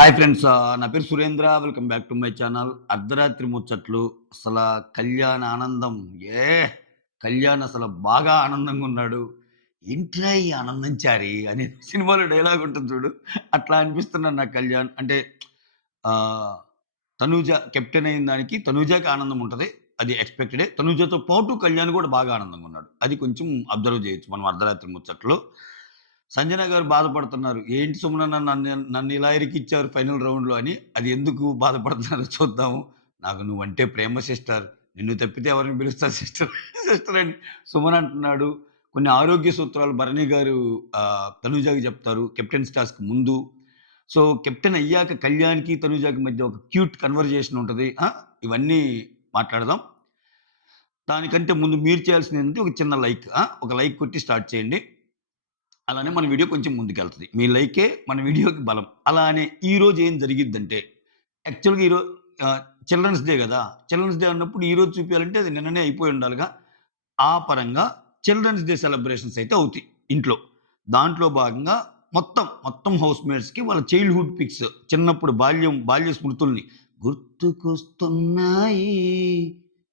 Hi friends. నా పేరు Surendra. Welcome back to my channel. అర్ధరాత్రి ముచ్చట్లు. కళ్యాణ్ ఆనందం. ఏ కళ్యాణ్ అసలు బాగా ఆనందంగా ఉన్నాడు. "ఏంట్రా ఈ ఆనందం చారి" అనే సినిమాలో డైలాగ్ ఉంటుంది చూడు. అట్లా అనిపిస్తున్నాడు నాకు కళ్యాణ్. అంటే ఆహ్, తనూజ కెప్టెన్ అయిన దానికి తనూజకి ఆనందం ఉంటది. అది ఎక్స్‌పెక్టెడే. తనూజతో పాటు కళ్యాణ్ కూడా బాగా ఆనందంగా ఉన్నాడు. అది కొంచెం అబ్జర్వ్ చేయొచ్చు మనం అర్ధరాత్రి ముచ్చట్లు. సంజన గారు బాధపడుతున్నారు. ఏంటి సుమనన్న నన్ను ఇలా ఇరికిచ్చారు ఫైనల్ రౌండ్‌లో అని. అది ఎందుకు బాధపడుతున్నారో చూద్దాము. నాకు నువ్వంటే ప్రేమ సిస్టర్. నిన్ను తప్పితే ఎవరిని పిలుస్తారు సిస్టర్. సిస్టర్ అని సుమన్ అంటున్నాడు. కొన్ని ఆరోగ్య సూత్రాలు భరణి గారు తనూజకి చెప్తారు. కెప్టెన్స్ టాస్క్ ముందు. సో, కెప్టెన్ అయ్యాక కళ్యాణ్‌కి, తనూజకి మధ్య ఒక క్యూట్ కన్వర్జేషన్ ఉంటది. ఇవన్నీ మాట్లాడదాం. దానికంటే ముందు మీరు చేయాల్సిందేంటంటే ఒక చిన్న లైక్. ఒక లైక్ కొట్టి స్టార్ట్ చేయండి. అలానే మన వీడియో కొంచెం ముందుకెళ్తది. మీ లైకే మన వీడియోకి బలం. అలానే ఈరోజు ఏం జరిగిద్దంటే, యాక్చువల్‌గా ఆహ్, చిల్డ్రన్స్ డే గదా! చిల్డ్రన్స్ డే అన్నప్పుడు ఈరోజు చూపియాలంటే అది నిన్ననే అయిపోయి ఉండాలిగా. ఆ పరంగా చిల్డ్రన్స్ డే సెలబ్రేషన్స్ అయితే అవుతాయి ఇంట్లో. దాంట్లో భాగంగా మొత్తం హౌస్‌మేట్స్‌కి వాళ్ళ చైల్డ్‌హుడ్ పిక్స్ చిన్నప్పుడు బాల్య స్మృతుల్ని గుర్తుకొస్తున్నాయి,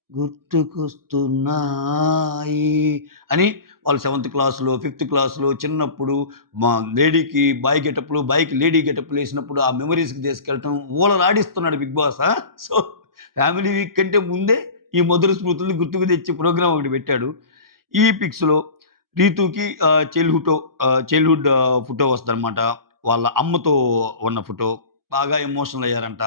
గుర్తుకొస్తున్నాయి అని వాళ్ళు సెవెంత్ క్లాస్‌లో, ఫిఫ్త్ క్లాస్‌లో చిన్నప్పుడు మా లేడీకి బాయ్ గెటప్‌లు, బాయ్‌కి లేడీ గెటప్‌లేసినప్పుడు ఆ మెమోరీస్‌కి తీసుకెళ్ళటం ఊలలాడిస్తున్నాడు 'Bigg Boss'. So, family week కంటే ముందే ఈ మధుర స్మృతుల్ని గుర్తుకు తెచ్చే ప్రోగ్రామ్ ఒకటి పెట్టాడు. ఈ పిక్స్‌లో రీతూకి చైల్డ్‌హుడ్ ఫోటో వస్తదనమాట. వాళ్ళ అమ్మతో ఉన్న ఫోటో. బాగా ఎమోషనల్ అయ్యారంట.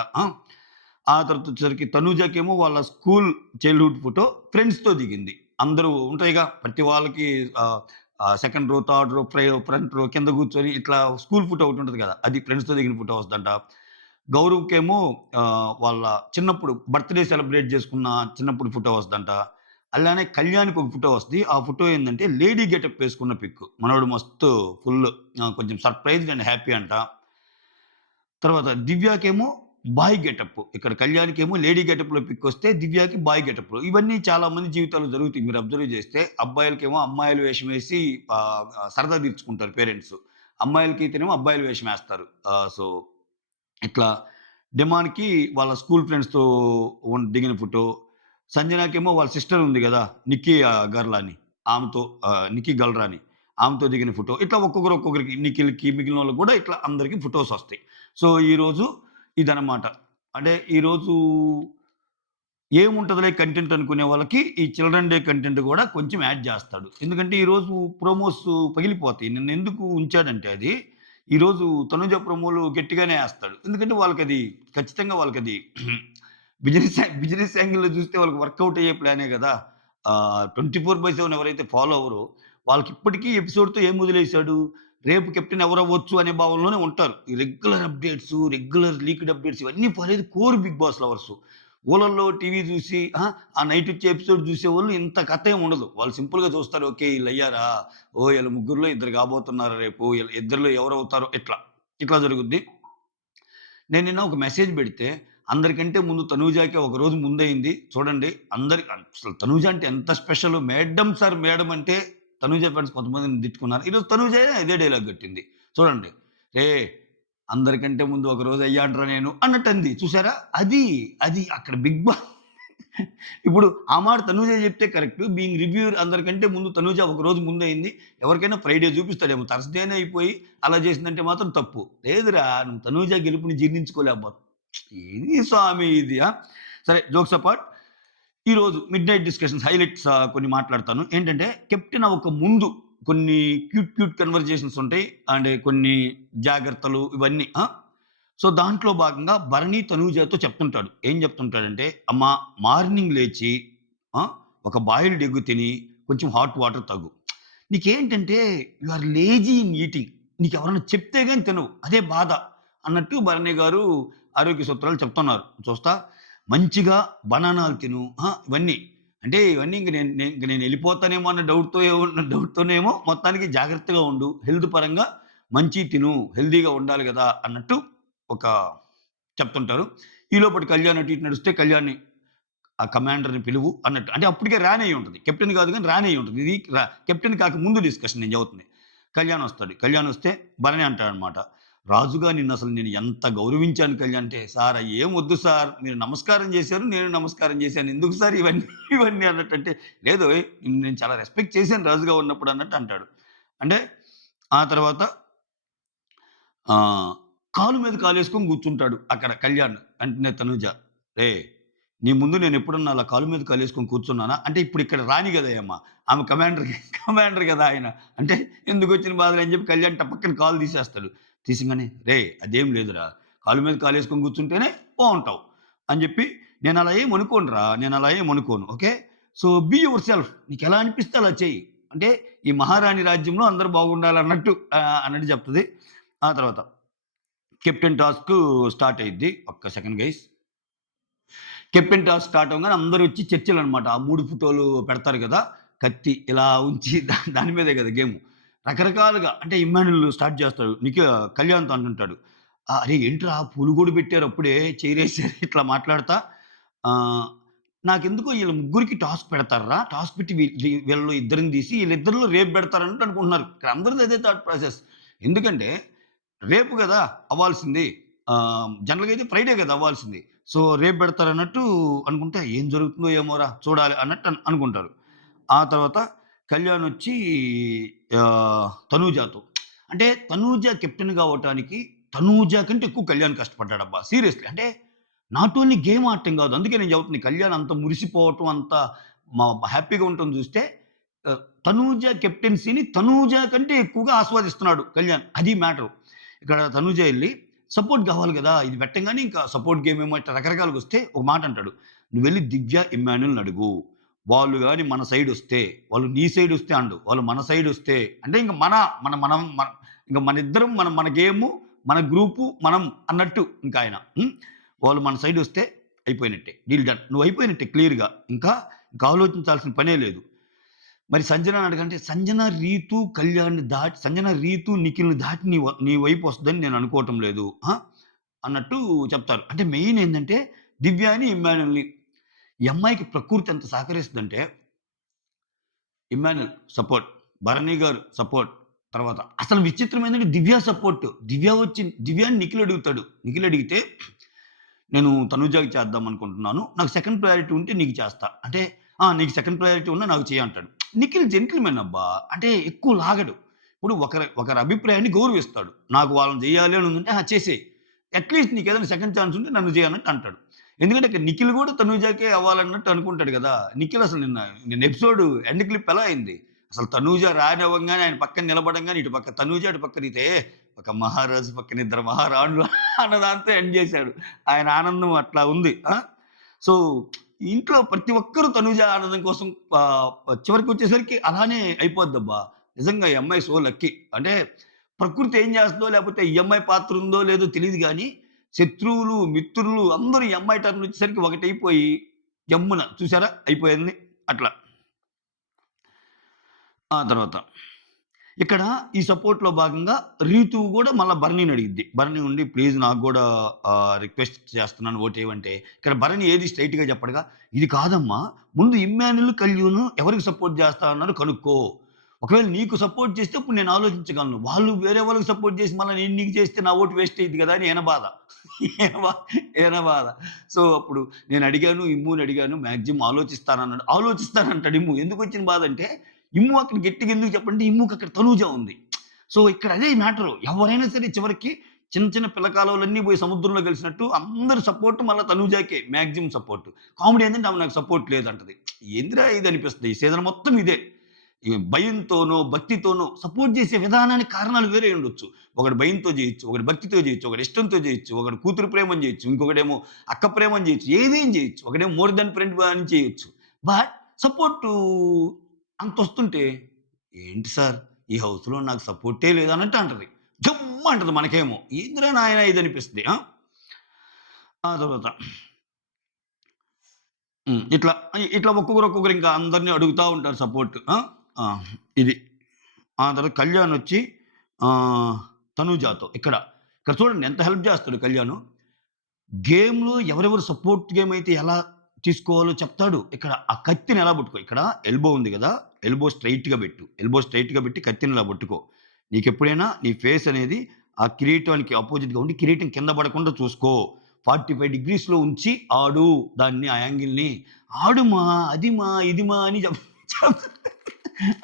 ఆ తర్వాత వచ్చేసరికి తనూజకేమో వాళ్ళ స్కూల్ చైల్డ్‌హుడ్ ఫోటో ఫ్రెండ్స్‌తో దిగింది. అందరూ ఉంటాయిగా ప్రతి వాళ్ళకి ఆహ్, ఆహ్, second row, third row, front రో కింద కూర్చొని ఇట్లా స్కూల్ ఫోటో ఒకటుంటది కదా! అది ఫ్రెండ్స్‌తో దిగిన ఫోటో వస్తదంట. గౌరవ్‌కేమో వాళ్ళ చిన్నప్పుడు బర్త్‌డే సెలబ్రేట్ చేసుకున్న చిన్నప్పుడు ఫోటో వస్తదంట. అలానే కళ్యాణ్‌కి ఒక ఫోటో వస్తది. ఆ ఫోటో ఏందంటే లేడీ గెటప్ ఏసుకున్న పిక్. మనోడు మస్తు ఫుల్ కొంచెం సర్ప్రైజ్డ్ అండ్ హ్యాపీ అంట. తర్వాత దివ్యాకేమో బాయ్ గెటప్. ఇక్కడ కళ్యాణ్‌కేమో లేడీ గెటప్‌లో పికొస్తే, దివ్యాకి బాయ్ గెటప్‌లో. ఇవన్నీ చాలా మంది జీవితాల్లో జరుగుతాయి. మీరు అబ్జర్వ్ చేస్తే అబ్బాయిలకేమో అమ్మాయిల వేషం వేసి ఆహ్, ఆహ్, సరదా తీర్చుకుంటారు పేరెంట్స్. అమ్మాయిలకైతేనేమో అబ్బాయిల వేషం వేస్తారు. సో, ఇట్లా డెమాన్‌కి వాళ్ళ స్కూల్ ఫ్రెండ్స్‌తో దిగిన ఫోటో. సంజనాకేమో వాళ్ళ సిస్టర్ ఉంది గదా! నిక్కీ గర్ల్ అని. ఆమెతో నిక్కీ గల్రా అని. ఆమెతో దిగిన ఫోటో. ఇట్లా ఒక్కొక్కరికి నిఖిల్‌కి మిగిలినోళ్ళకి గూడా ఇట్లా అందరికి ఫోటోసొస్తాయి. సో, ఈరోజు ఇదనమాట. అంటే ఈరోజు ఏముంటదిలే కంటెంట్ అనుకునే వాళ్ళకి ఈ చిల్డ్రన్ డే కంటెంట్ గూడా కొంచెం యాడ్ జేస్తాడు. ఎందుకంటే ఈరోజు ప్రోమోస్ పగిలిపోతాయి. నిన్నెందుకు ఉంచాడంటే అది, ఈరోజు తనుజ ప్రోమోలు గట్టిగానే ఏస్తాడు. ఎందుకంటే వాళ్ళకది ఖచ్చితంగా వాళ్ళకది బిజినెస్ యాంగిల్‌లో జూస్తే వాళ్ళకి వర్కౌట్ అయ్యే ప్లానే గదా! 24/7 ఎవరైతే ఫాలో అవ్వరో వాళ్ళకిప్పటికీ ఎపిసోడ్‌తో ఏం వదిలేసాడు, రేపు కెప్టెన్ ఎవరవ్వచ్చు అనే భావనలోనే ఉంటారు. ఈ regular updates, regular leaked updates ఇవన్నీ follow core Bigg Boss lovers. ఊలల్లో టీవీ జూసి ఆ నైట్ వచ్చే ఎపిసోడ్ జూసేవాళ్ళు ఇంత కథ ఏమి ఉండదు. వాళ్ళు సింపుల్‌గా చూస్తారు. ఓకే. ఈళ్ళయ్యారా? ఓహ్! ఈళ్ళ ముగ్గురిలో ఇద్దరు గాబోతున్నారు రేపు. ఈళ్ళ ఇద్దరిలో ఎవరవుతారో ఇట్లా జరుగుద్ది. నేను నిన్న ఒక మెసేజ్ బెడితే, అందరికంటే ముందు తనూజాకి ఒక రోజు ముందయింది. చూడండి అసలు తనూజ అంటే ఎంత స్పెషల్. మేడమ్ సార్ మేడమ్ అంటే తనూజ ఫ్యాన్స్ కొంతమందిని తిట్టుకున్నారు. ఈరోజు తనూజే ఇదే డైలాగ్ గట్టింది. చూడండి. "రేయ్! అందరికంటే ముందు ఒక రోజు అయ్యానురా నేను" అన్నట్టంది. చూసారా? అది అక్కడ బిగ్ బా ఇప్పుడు ఆ మాట తనూజ చెప్తే కరెక్ట్. బీయింగ్ రివ్యూయర్ అందరికంటే ముందు తనూజ ఒక రోజు ముందయింది. ఎవరికైనా ఫ్రైడే చూపిస్తాడేమో. థర్స్‌డేనే అయిపోయి అలా చేసిందంటే మాత్రం తప్పు. లేదురా నువ్వు తనూజ గెలుపుని జీర్ణించుకోలేకపోతున్నావు. ఏది స్వామి ఇది. సరే జోక్స్ అపార్ట్. ఈరోజు మిడ్‌నైట్ డిస్కషన్స్ హైలైట్స్ కొన్ని మాట్లాడతాను. ఏంటంటే కెప్టెన్ అవ్వక ముందు కొన్ని క్యూట్ కన్వర్జేషన్స్ ఉంటాయి. అండ్ కొన్ని జాగ్రత్తలు ఇవన్నీ. సో, దాంట్లో భాగంగా భరణి తనూజతో చెప్తుంటాడు. ఏం చెప్తుంటాడంటే, "అమ్మా మార్నింగ్ లేచి ఆ! ఒక బాయిల్డ్ ఎగ్ తిని కొంచెం హాట్ వాటర్ తాగు. నీకేంటంటే you are lazy in eating. నీకెవరైనా చెప్తే గాని తినవు. అదే బాధ" అన్నట్టు భరణి గారు ఆరోగ్య సూత్రాలు చెప్తున్నారు. చూస్తా మంచిగా బనానాలు తిను. ఇవన్నీ. అంటే ఇవన్నీ ఇంక నేనెళ్ళిపోతానేమో అన్న డౌట్‌తోనేమో మొత్తానికి జాగ్రత్తగా ఉండు. హెల్త్ పరంగా మంచియి తిను. హెల్తీగా ఉండాలి గదా! అన్నట్టు ఒక చెప్తుంటారు. ఈలోపటి కళ్యాణ్ అటు ఇటు నడుస్తే కళ్యాణ్‌ని ఆ కమాండర్‌ని పిలువు అన్నట్టు. అంటే అప్పటికే రాన్ అయ్యి ఉంటది. కెప్టెన్ కాదు గానీ రాన్ అయ్యి ఉంటది. ఇది కెప్టెన్ కాక ముందు డిస్కషన్ నేను చెబుతుంది. కళ్యాణ్ వస్తాడు. కళ్యాణ్ వస్తే భరణి అంటాడనమాట. రాజుగా నిన్నసలు నేను ఎంత గౌరవించాను కళ్యాణ్ అంటే, "సార్ ఏం వద్దు సార్. మీరు నమస్కారం చేశారు. నేను నమస్కారం చేశాను. ఎందుకు సార్ ఇవన్నీ?" ఇవన్నీ అన్నట్టంటే, "లేదోయ్! నేను చాలా రెస్పెక్ట్ చేశాను రాజుగా ఉన్నప్పుడు" అన్నట్టు అంటాడు. అంటే ఆ తర్వాత ఆహ్, కాలు మీద కాలేసుకొని కూర్చుంటాడు అక్కడ కళ్యాణ్. వెంటనే తనూజ, "రేయ్! నీ ముందు నేనెప్పుడన్నా అలా కాలు మీద కాలేసుకొని కూర్చున్నానా?" అంటే ఇప్పుడు ఇక్కడ రాణి గదయ్యమ్మ. ఆమె కమాండర్ కమాండర్ గదా ఆయన. అంటే ఎందుకొచ్చిన బాధలు అని చెప్పి కళ్యాణ్ టపక్కన కాలు తీసేస్తాడు. తీసింగానే, "రేయ్! అదేం లేదురా. కాలు మీద కాలేసుకొని కూర్చుంటేనే బావుంటావు" అని చెప్పి, "నేనలా ఏమి అనుకోనురా. నేనలా ఏమి అనుకోను. Okay. So, be yourself. నీకెలా అనిపిస్తే అలా చెయ్యి." అంటే ఈ మహారాణి రాజ్యంలో అందరూ బాగుండాలన్నట్టు అన్నట్టు చెప్తది. ఆ తర్వాత కెప్టెన్ టాస్క్ స్టార్ట్ అయ్యిద్ది. ఒక్క second guys. Captain task start అవ్వంగానే అందరొచ్చి చర్చలనమాట. ఆ 3 ఫోటోలు పెడతారు గదా! కత్తి ఇలా ఉంచి దాని మీదే గదా గేము. రకరకాలుగా అంటే ఇమ్మాన్యుల్ స్టార్ట్ చేస్తాడు. కళ్యాణ్‌తో అంటుంటాడు. "అరేయ్! ఏంట్రా పూలు గూడా పెట్టారు అప్పుడే చైరేసారు" ఇట్లా మాట్లాడతా ఆహ్, "నాకెందుకో ఈళ్ళ ముగ్గురికి టాస్క్ పెడతార్రా. టాస్క్ పెట్టి వీళ్ళలో ఇద్దరిని తీసి ఈళ్ళిద్దరిలో రేపు పెడతారన్నట్టు అనుకుంటున్నారు." ఇక్కడ అందరిది అదే థాట్ ప్రాసెస్. ఎందుకంటే రేపు గదా అవ్వాల్సింది. జనరల్‌గా అయితే ఫ్రైడే గదా అవ్వాల్సింది. సో, రేపు బెడతారన్నట్టు అనుకుంటే, ఏం జరుగుతుందో ఏమోరా చూడాలి అన్నట్టు అనుకుంటారు. ఆ తర్వాత కళ్యాణొచ్చి తనూజాతో అంటే తనూజ కెప్టెన్‌గా అవ్వటానికి తనూజ కంటే ఎక్కువ కళ్యాణ్ కష్టపడ్డాడబ్బా! సీరియస్‌లీ. అంటే నాట్ ఓన్లీ గేమ్ ఆడటం గాదు. అందుకే నేను చెబుతున్నా కళ్యాణ్ అంత మురిసిపోవటం, అంత హ్యాపీగా ఉండటం జూస్తే తనూజ కెప్టెన్సీని తనూజ కంటే ఎక్కువగా ఆస్వాదిస్తున్నాడు కళ్యాణ్. అది మ్యాటరు. ఇక్కడ తనూజ ఎళ్లి సపోర్ట్ గావాలి గదా! ఇది పెట్టంగానే ఇంకా సపోర్ట్ గేమ్ ఏమో ఇట్లా రకరకాలుగొస్తే ఒక మాటంటాడు. "నువ్వెళ్లి దివ్య, ఇమ్మాన్యుల్‌ని అడుగు. వాళ్ళు గాని మన సైడొస్తే, వాళ్ళు నీ సైడొస్తే అనడు. వాళ్ళు మన సైడొస్తే" అంటే ఇంక మన మన మనం మన ఇంక మనిద్దరం మన మన గేము, మన గ్రూపు, మనం అన్నట్టు ఇంకాయన. వాళ్ళు మన సైడొస్తే అయిపోయినట్టే. Deal done. నువ్వయిపోయినట్టే క్లియర్‌గా. ఇంకా ఆలోచించాల్సిన పనే లేదు. మరి సంజనని అడగంటే, సంజన, రీతు, కళ్యాణ్‌ని దాటి సంజన, రీతు, నిఖిల్‌ని దాటి నీ వైపు వస్తదని నేను అనుకోవటం లేదు. అన్నట్టు చెప్తారు. అంటే మెయిన్ ఏందంటే దివ్యాని, ఇమ్మాన్యుల్‌ని. ఈ అమ్మాయికి ప్రకృతి ఎంత సహకరిస్తదంటే, Emmanuel support, Bharani garu support, తర్వాత అసలు విచిత్రం ఏందంటే దివ్య సపోర్ట్. దివ్యాని నిఖిల్ అడుగుతాడు. నిఖిల్ అడిగితే నేను తనూజకి చేద్దాం అనుకుంటున్నాను. నాకు సెకండ్ ప్రయారిటీ ఉంటే నీకు చేస్తా. అంటే నీకు సెకండ్ ప్రయారిటీ ఉన్నా నాకు చెయ్యి అంటాడు. నిఖిల్ జెంటిల్‌మెన్ అబ్బా! అంటే ఎక్కువ లాగడు. ఇప్పుడు ఒకరి అభిప్రాయాన్ని గౌరవిస్తాడు. నాకు వాళ్ళని జేయాలి అని ఉందంటే చేసేయి. అట్‌లీస్ట్ నీకేదైనా సెకండ్ ఛాన్స్ ఉంటే నన్ను చెయ్ అన్నట్టు అంటాడు. ఎందుకంటే ఇక్కడ నిఖిల్ గూడా తనూజకే అవ్వాలన్నట్టు అనుకుంటాడు గదా! నిఖిల్ అసలు నిన్న ఎపిసోడ్ ఎండ్ క్లిప్ ఎలా అయింది? అసలు తనూజ రానివ్వంగానే ఆయన పక్కన నిలబడంగానే ఇటు పక్క తనూజ, అటు పక్క రీతే ఒక మహారాజు పక్కన ఇద్దరు మహారాణులు అన్న దాంతో ఎండ్ చేశాడు. ఆయన ఆనందం అట్లా ఉంది. సో, ఇంట్లో ప్రతి ఒక్కరు తనూజ ఆనందం కోసం చివరికొచ్చేసరికి అలానే అయిపోద్దబ్బా! నిజంగా ఈ అమ్మాయి సో లక్కీ. అంటే ప్రకృతి ఏం చేస్తదో లేకపోతే ఈ అమ్మాయి పాత్ర ఉందో లేదో తెలీదు గానీ, శత్రువులు, మిత్రులు అందరూ ఈ అమ్మాయి టర్న్ వచ్చేసరికి ఒకటైపోయి జమ్మున చూసారా అయిపోయింది అట్లా. ఆ తర్వాత ఇక్కడ ఈ సపోర్ట్‌లో భాగంగా రీతు గూడా మళ్ళా భరణిని అడిగిద్ది. భరణి ఉండి ప్లీజ్ నాకు గూడా రిక్వెస్ట్ చేస్తున్నాను ఓటేయమంటే, ఇక్కడ భరణి ఏది స్ట్రెయిట్‌గా చెప్పడుగా. ఇది కాదమ్మా ముందు ఇమ్మాన్యుల్, కళ్యాణ్ ఎవరికి సపోర్ట్ చేస్తా అన్నారో కనుక్కో. ఒకవేళ నీకు సపోర్ట్ చేస్తే అప్పుడు నేను ఆలోచించగలను. వాళ్ళు వేరే వాళ్ళకి సపోర్ట్ చేసి మళ్ళా నేను నీకు చేస్తే నా ఓటు వేస్ట్ అయ్యిద్ది గదా! అని ఈయన బాధ. ఈయన బా ఈయన బాధ. సో, అప్పుడు నేను అడిగాను, ఇమ్ముని అడిగాను మాక్సిమం ఆలోచిస్తానన్నాడు. ఆలోచిస్తానంటాడు ఇమ్ము. ఎందుకొచ్చిన బాధంటే ఇమ్ము అక్కడ గట్టిగా ఎందుకు చెప్పంటే, ఇమ్ముకి అక్కడ తనూజ ఉంది. సో, ఇక్కడ అదే మ్యాటరు. ఎవరైనా సరే చివరికి చిన్న చిన్న పిల్లకాలువలన్నీ పోయి సముద్రంలో కలిసినట్టు అందరి సపోర్ట్ మళ్ళా తనూజాకే మాక్సిమం సపోర్ట్. కామెడీ ఏందంటే ఆమె నాకు సపోర్ట్ లేదంటది. ఏందిరా ఇది అనిపిస్తది. ఈ సీజన్ మొత్తం ఇదే. ఈ భయంతోనో, భక్తితోనో సపోర్ట్ చేసే విధానానికి కారణాలు వేరే ఉండొచ్చు. ఒకడు భయంతో చేయొచ్చు, ఒకడు భక్తితో చేయొచ్చు, ఒకడు ఇష్టంతో చేయొచ్చు, ఒకడు కూతురు ప్రేమని చేయొచ్చు, ఇంకొకడేమో అక్క ప్రేమని చేయొచ్చు. ఏదేం చేయొచ్చు. ఒకడేమో మోర్ దాన్ ఫ్రెండ్ అని చేయొచ్చు. బట్ సపోర్టు అంతొస్తుంటే, "ఏంటి సార్ ఈ హౌస్‌లో నాకు సపోర్టే లేదన్నట్టు" అంటది. జమ్మంటది మనకేమో. ఏందిరా నాయనా ఇదనిపిస్తది. ఆ తర్వాత ఇట్లా ఒక్కొక్కరు ఇంకా అందరిని అడుగుతా ఉంటారు సపోర్ట్. ఆ! ఇది. ఆ తర్వాత కళ్యాణొచ్చి ఆహ్, తనూజాతో ఇక్కడ చూడండి ఎంత హెల్ప్ చేస్తాడు కళ్యాణు. గేమ్‌లో ఎవరెవరు సపోర్ట్ గేమ్ అయితే ఎలా తీసుకోవాలో చెప్తాడు. ఇక్కడ ఆ కత్తిని ఎలా పట్టుకో ఇక్కడ ఎల్బో ఉంది గదా! ఎల్బో స్ట్రెయిట్‌గా పెట్టు. ఎల్బో స్ట్రెయిట్‌గా పెట్టి కత్తిని ఇలా పట్టుకో. నీకెప్పుడైనా నీ ఫేస్ అనేది ఆ కిరీటానికి అపోజిట్‌గా ఉండి కిరీటం కింద పడకుండా చూసుకో. 45 డిగ్రీస్‌లో ఉంచి ఆడు దాన్ని ఆ యాంగిల్‌ని. ఆడుమా, అది మా, ఇది మా అని చెప్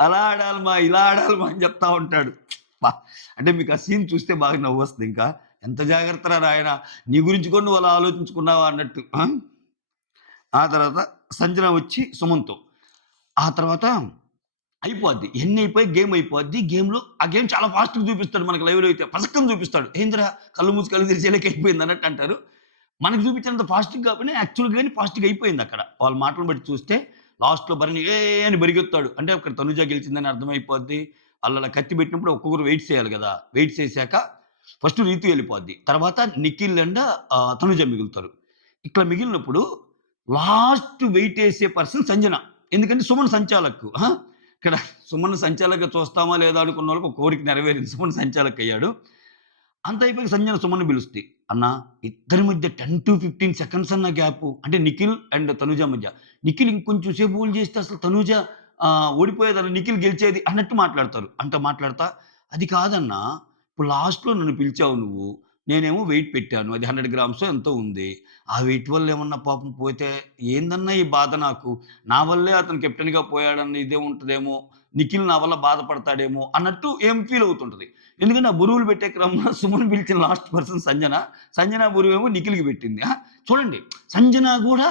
అలా ఆడాలిమా, ఇలా ఆడాలిమా అని చెప్తా ఉంటాడు. అబ్బా! అంటే మీకు ఆ సీన్ చూస్తే బాగా నవ్వొస్తది ఇంకా. ఎంత జాగ్రత్తరా నాయనా! నీ గురించి కూడా నువ్వు అలా ఆలోచించుకున్నావా అన్నట్టు. ఆ! ఆ తర్వాత సంజన వచ్చి సుమన్‌తో. ఆ తర్వాత అయిపోద్ది. ఎన్నయిపోయి గేమ్ అయిపోద్ది. ఆ గేమ్ చాలా ఫాస్ట్‌గా చూపిస్తాడు మనకి లైవ్‌లో అయితే. పసక్కన చూపిస్తాడు. ఏందిరా కళ్ళు మూసి కళ్ళు తెరిచేలకి అయిపోయింది అన్నట్టు అంటారు. మనకు చూపించినంత ఫాస్ట్‌గా కాకపోయినా యాక్చువల్‌గానే ఫాస్ట్‌గా అయిపోయిందక్కడ. వాళ్ళ మాటలను బట్టి చూస్తే లాస్ట్‌లో భరణి అని పరిగెత్తాడు. అంటే అక్కడ తనుజ గెలిచిందని అర్థమైపోద్ది. ఆళ్ళలా కత్తి పెట్టినప్పుడు ఒక్కొక్కరు వెయిట్స్ చేయాలి గదా! వెయిట్స్ చేసాక ఫస్ట్ రీతు ఎళ్ళిపోద్ది. తర్వాత నిఖిల్ అండ్ తనుజ మిగులుతారు. ఇట్లా మిగిలినప్పుడు లాస్ట్ వెయిటేసే పర్సన్ సంజన. ఎందుకంటే సుమన్ సంచాలక్. ఆ! ఇక్కడ సుమన్ సంచాలక్‌గా చూస్తామా లేదా అనుకున్నోళ్ళకి ఒక కోరిక నెరవేరింది. సుమన్ సంచాలక్ అయ్యాడు. అంత అయిపోయాక సంజన సుమన్‌ని పిలుస్తది. అన్నా ఇద్దరి మధ్య 10-15 సెకండ్స్ అన్న గ్యాపు. అంటే నిఖిల్ అండ్ తనుజ మధ్య. నిఖిల్ ఇంకొంచెం సేపు హోల్డ్ చేస్తే అసలు తనుజ ఓడిపోయేదన్న నిఖిల్ గెలిచేది అన్నట్టు మాట్లాడతారు. అంట మాట్లాడతా, "అది కాదన్నా ఇప్పుడు లాస్ట్‌లో నన్ను పిలిచావు నువ్వు. నేనేమో వెయిట్ పెట్టాను. అది 100 గ్రామ్సో ఎంతో ఉంది. ఆ వెయిట్ వల్ల ఏమన్నా పాపం పోతే ఏందన్నా ఈ బాధ నాకు. నా వల్లే అతను కెప్టెన్‌గా పోయాడన్న ఇదే ఉంటదేమో. నిఖిల్ నా వల్ల బాధపడతాడేమో" అన్నట్టు ఏం ఫీల్ అవుతుంటది. ఎందుకంటే ఆ బరువులు పెట్టే క్రమంలో సుమన్ పిలిచిన లాస్ట్ పర్సన్ సంజన. సంజన బరువేమో నిఖిల్‌కి పెట్టింది. చూడండి సంజన గూడా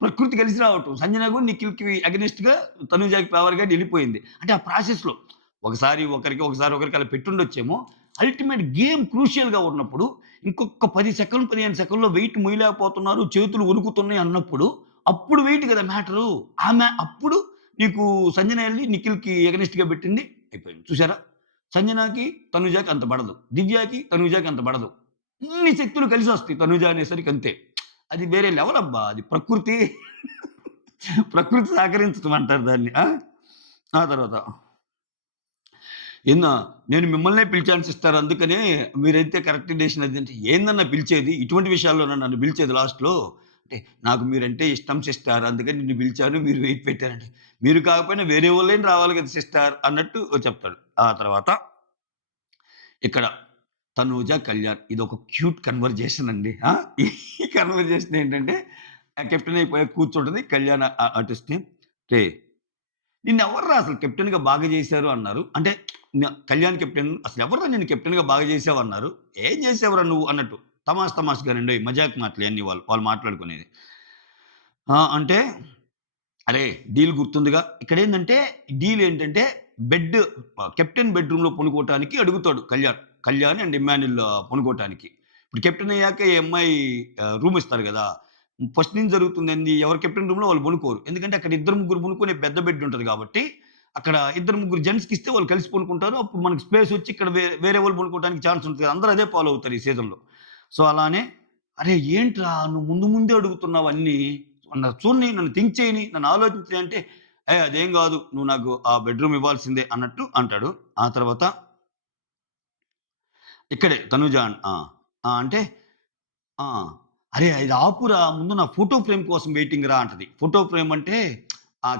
ప్రకృతి కలిసి రావటం. సంజన గూడా నిఖిల్‌కి అగెయినెస్ట్‌గా తనూజకి ఫేవర్‌గా ఎళ్ళిపోయింది. అంటే ఆ ప్రాసెస్‌లో ఒకసారి ఒకరికి, ఒకసారి ఒకరికి అలా పెట్టుండొచ్చేమో. అల్టిమేట్ గేమ్ క్రూషియల్‌గా ఉన్నప్పుడు ఇంకొక 10 సెకన్లు, 15 సెకన్‌లో వెయిట్ మొయ్యలేకపోతున్నారు, చేతులు వణుకుతున్నాయి అన్నప్పుడు అప్పుడు వెయిట్ గదా మ్యాటరు. అప్పుడు నీకు సంజన ఎళ్లి నిఖిల్‌కి ఎగనెస్ట్‌గా పెట్టింది అయిపోయింది. చూసారా? సంజనకి, తనుజకి అంత పడదు. దివ్యకి, తనుజకి అంత పడదు. ఇన్ని శక్తులు కలిసొస్తాయి తనుజ అనేసరికి అంతే. అది వేరే లెవెల్ అబ్బా! అది ప్రకృతి ప్రకృతి సహకరించటం అంటారు దాన్ని. ఆ! ఆ తర్వాత "ఏందా నేను మిమ్మల్నే పిలిచాను సిస్టర్ అందుకనే మీరైతే కరెక్ట్ డెసిషన్ అది" అంటే, "ఏందన్నా పిలిచేది? ఇటువంటి విషయాల్లోనా నన్ను పిలిచేది లాస్ట్‌లో?" అంటే, "నాకు మీరంటే ఇష్టం సిస్టర్ అందుకని నిన్ను పిలిచాను. మీరు వెయిట్ పెట్టారంటే." "మీరు కాకపోయినా వేరే వాళ్ళైనా రావాలి కదా సిస్టర్" అన్నట్టు చెప్తాడు. ఆ తర్వాత ఇక్కడ తనూజ, కళ్యాణ్ ఇదొక క్యూట్ కన్వర్జేషన్ అండి. ఆ! ఈ కన్వర్జేషన్ ఏంటంటే కెప్టెన్ అయిపోయాక కూర్చుంటది. కళ్యాణ్ అటొస్తే "రేయ్! నిన్నెవర్రా అసలు కెప్టెన్‌గా బాగా చేశారు" అన్నారు. అంటే కళ్యాణ్ కెప్టెన్ "అసలెవర్రా నిన్ను కెప్టెన్‌గా బాగా చేసావన్నారు?" "ఏం చేసావురా నువ్వు" అన్నట్టు. తమాషాగానండోయ్ మజాక్ మాటలు ఇయన్నీ వాళ్ళు మాట్లాడుకునేది. అంటే అరే! డీల్ గుర్తుందిగా. ఇక్కడేందంటే డీల్ ఏంటంటే బెడ్ కెప్టెన్ బెడ్‌రూమ్‌లో పనుకోవటానికి అడుగుతాడు కళ్యాణ్. కళ్యాణ్ అండ్ ఇమ్మాన్యుల్ పనుకోవటానికి. ఇప్పుడు కెప్టెన్ అయ్యాక ఈ అమ్మాయి రూమ్ ఇస్తారు గదా! ఫస్ట్ నుంచి జరుగుతుందేంది ఎవరు కెప్టెన్ రూమ్‌లో వాళ్ళు పనుకోరు. ఎందుకంటే అక్కడ ఇద్దరు, ముగ్గురు పనుకునే పెద్ద బెడ్ ఉంటది గాబట్టి, అక్కడ ఇద్దరు, ముగ్గురు జెంట్స్‌కిస్తే వాళ్ళు కలిసి పనుకుంటారు. అప్పుడు మనకి స్పేస్ వచ్చి ఇక్కడ వేరే వాళ్ళు పనుకోవడానికి ఛాన్స్ ఉంటది. అందరూ అదే ఫాలో అవుతారు ఈ సీజన్‌లో. సో, అలానే "అరే! ఏంట్రా నువ్వు ముందు ముందే అడుగుతున్నావు అన్నీ. చూడని, నన్ను థింక్ చేయని, నన్ను ఆలోచించని" అంటే, అదేం గాదు. నువ్వు నాకు ఆ బెడ్‌రూమ్ ఇవ్వాల్సిందే" అన్నట్టు అంటాడు. ఆ తర్వాత ఇక్కడే తనుజ ఆ! అంటే ఆ! "అరే! ఇది ఆపురా ముందు నా ఫోటో ఫ్రేమ్ కోసం వెయిటింగ్ రా" అంటది. ఫోటో ఫ్రేమ్ అంటే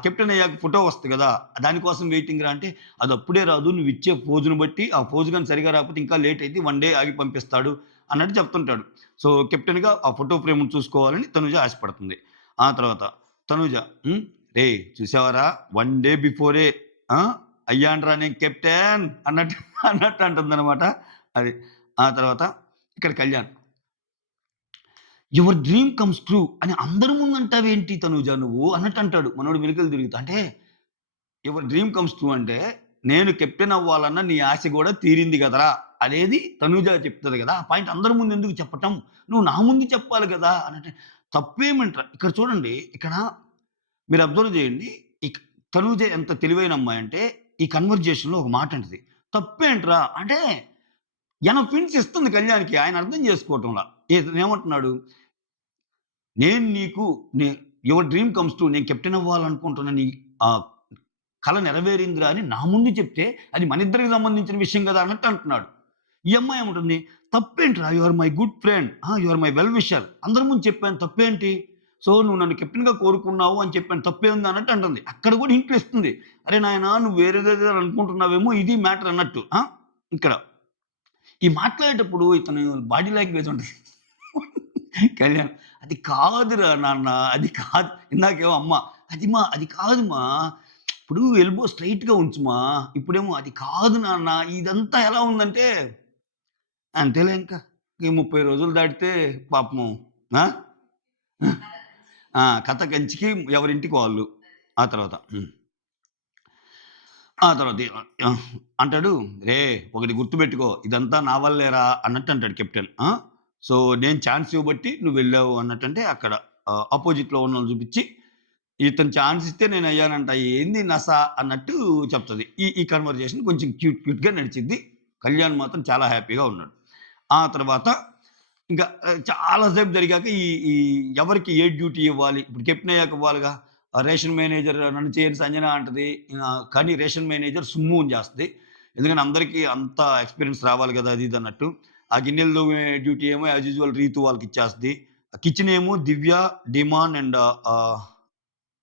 కెప్టెన్ అయ్యాక ఫోటో వస్తది గదా! దానికోసం వెయిటింగ్ రా అంటే, "అదప్పుడే రాదు. నువ్విచ్చే పోజుని బట్టి ఆ పోజ్ గాని సరిగ్గా రాకపోతే ఇంకా లేట్ అయిద్ది. 1 డే ఆగి పంపిస్తాడు" అన్నట్టు చెప్తుంటాడు. సో, కెప్టెన్‌గా ఆ ఫోటో ఫ్రేమ్‌ని చూసుకోవాలని తనుజ ఆశపడుతుంది. ఆ తర్వాత తనుజ "రేయ్! చూసావారా 1 డే బిఫోరే ఆ! అయ్యానురా నేను కెప్టెన్" అన్నట్టు అన్నట్టు అంటుందనమాట. అది. ఆ తర్వాత ఇక్కడ Kalyan your dream comes true అని అందరి ముందు అంటావేంటి తనూజ నువ్వు అన్నట్టు అంటాడు. మనోడు మెలికలు తిరుగుతా. అంటే యువర్ డ్రీమ్ కమ్స్ ట్రూ అంటే నేను కెప్టెన్ అవ్వాలన్న నీ ఆశ గూడా తీరింది గదరా! అనేది తనూజ చెప్తది గదా! ఆ పాయింట్ అందరి ముందు ఎందుకు చెప్పటం? నువ్వు నా ముందు చెప్పాలి గదా! అనంటే తప్పేమంట్రా ఇక్కడ చూడండి ఇక్కడ మీరు అబ్జర్వ్ చేయండి. ఇక్ తనూజ ఎంత తెలివైన అమ్మాయంటే ఈ కన్వర్జేషన్‌లో ఒక మాట అంటది. తప్పేంట్రా? అంటే ఎనఫ్ హింట్స్ ఇస్తుంది కళ్యాణ్‌కి. ఆయన అర్థం చేసుకోవటంలా. ఇతనేమంటున్నాడు నేను నీకు నే యువర్ డ్రీమ్ కమ్స్ ట్రూ. నేను కెప్టెన్ అవ్వాలనుకుంటున్న నీ ఆహ్, కల నెరవేరిందిరా అని నా ముందు చెప్తే, అది మనిద్దరికి సంబంధించిన విషయం గదా! అన్నట్టు అంటున్నాడు. ఈ అమ్మాయి ఏమంటుంది, "తప్పేంట్రా you are my good friend. You are my well wisher. అందరి ముందు చెప్పాను తప్పేంటి? సో, నువ్వు నన్ను కెప్టెన్‌గా కోరుకున్నావు అని చెప్పాను తప్పేముంది" అన్నట్టు అంటుంది. అక్కడ కూడా హింట్లు ఇస్తుంది. "అరే నాయనా నువ్వు వేరేదేదో అనుకుంటున్నావేమో ఇది మ్యాటర్" అన్నట్టు. ఇక్కడ. ఈ మాట్లాడేటప్పుడు ఇతను బాడీ లాంగ్వేజ్ ఉంటది. కళ్యాణ్, "అది కాదురా నాన్న, అది కాదు." ఇందాకేమో అమ్మ, అది కాదు మా. ఇప్పుడు ఎల్బో స్ట్రెయిట్‌గా ఉంచు మా." ఇప్పుడేమో, "అది కాదు నాన్న." ఇదంతా ఎలా ఉందంటే, అంతేలే ఇంకా. ఈ 30 రోజులు దాటితే పాపం ఆ! ఆ! కథ కంచికి ఎవరింటికి వాళ్ళు. ఆ తర్వాత ఆ తర్వాత అంటాడు, "రేయ్! ఒకటి గుర్తుపెట్టుకో ఇదంతా నా వల్లేరా" అన్నట్టు అంటాడు కెప్టెన్. ఆ! సో, నేను ఛాన్స్ ఇవ్వబట్టి నువ్వెళ్ళావు అన్నట్టంటే అక్కడ అపోజిట్‌లో ఉన్నోళ్ళని చూపించి, ఇతను ఛాన్స్ ఇస్తే నేనయ్యానంట. ఏంది నస అన్నట్టు చెప్తది. ఈ ఈ కన్వర్జేషన్ కొంచెం క్యూట్‌గా నడిచిద్ది. కళ్యాణ్ మాత్రం చాలా హ్యాపీగా ఉన్నాడు. ఆ తర్వాత ఇంకా చాలా సేపు జరిగాక ఈ ఈ ఎవరికి ఏ డ్యూటీ ఇవ్వాలి? ఇప్పుడు కెప్టెన్ అయ్యాక ఇవ్వాలిగా. రేషన్ మేనేజర్ నన్ను చేయను సంజన అంటది. కానీ రేషన్ మేనేజర్ సుమ్ముని చేస్తది. ఎందుకంటే అందరికీ అంత ఎక్స్‌పీరియన్స్ రావాలి గదా! అది ఇది అన్నట్టు. ఆ గిన్నెలు తోమే డ్యూటీ ఏమో యాస్ యూజువల్ రీతు వాళ్ళకిచ్చేస్తది. కిచెన్ ఏమో దివ్య, డిమాన్ అండ్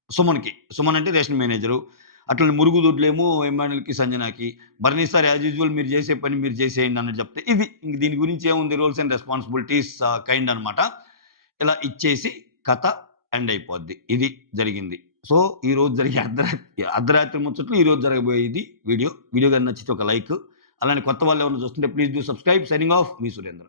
సుమన్‌కి. సుమన్ అంటే రేషన్ మేనేజరు. అట్లనే మురుగుదొడ్లేమో ఎమ్మాన్యూల్‌కి, సంజనాకి. భరణి సార్ యాస్ యూజువల్ మీరు చేసే పని మీరు చేసేయండి అన్నట్టు చెప్తే, ఇది ఇంక దీని గురించి ఏముంది రోల్స్ అండ్ రెస్పాన్సిబిలిటీస్ కైండ్ అనమాట. ఇలా ఇచ్చేసి కథ ఎండ్ అయిపోద్ది. ఇది జరిగింది. సో, ఈరోజు జరిగే అర్ధరాత్రి ముచ్చట్లు ఈరోజు జరగబోయేది వీడియో. వీడియో గాని నచ్చితే ఒక లైక్. అలానే కొత్త వాళ్ళెవరైనా చూస్తుంటే please do subscribe. Signing off me Surendra.